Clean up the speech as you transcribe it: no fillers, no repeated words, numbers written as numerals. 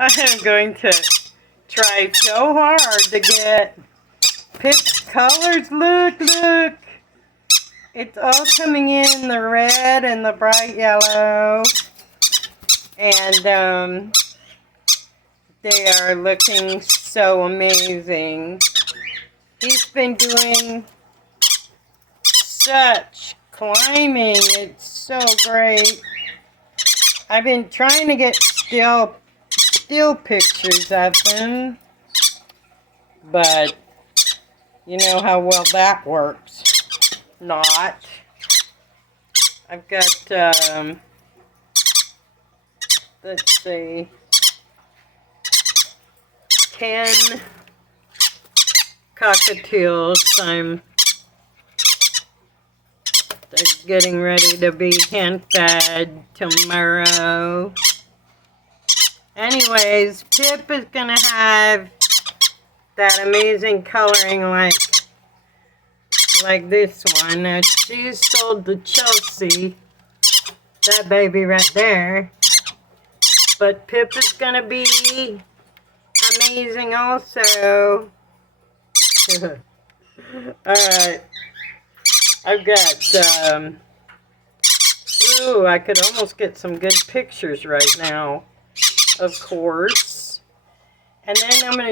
I am going to try so hard to get Pip's colors. Look, look. It's all coming in the red and the bright yellow. And they are looking so amazing. He's been doing such climbing. It's so great. I've been trying to get still pictures of them, but you know how well that works. Not. I've got, let's see, 10 cockatiels I'm getting ready to be hand fed tomorrow. Anyways, Pip is gonna have that amazing coloring like this one. Now she's sold to Chelsea, that baby right there. But Pip is gonna be amazing also. Alright. I've got, ooh, I could almost get some good pictures right now, of course. And then I'm going to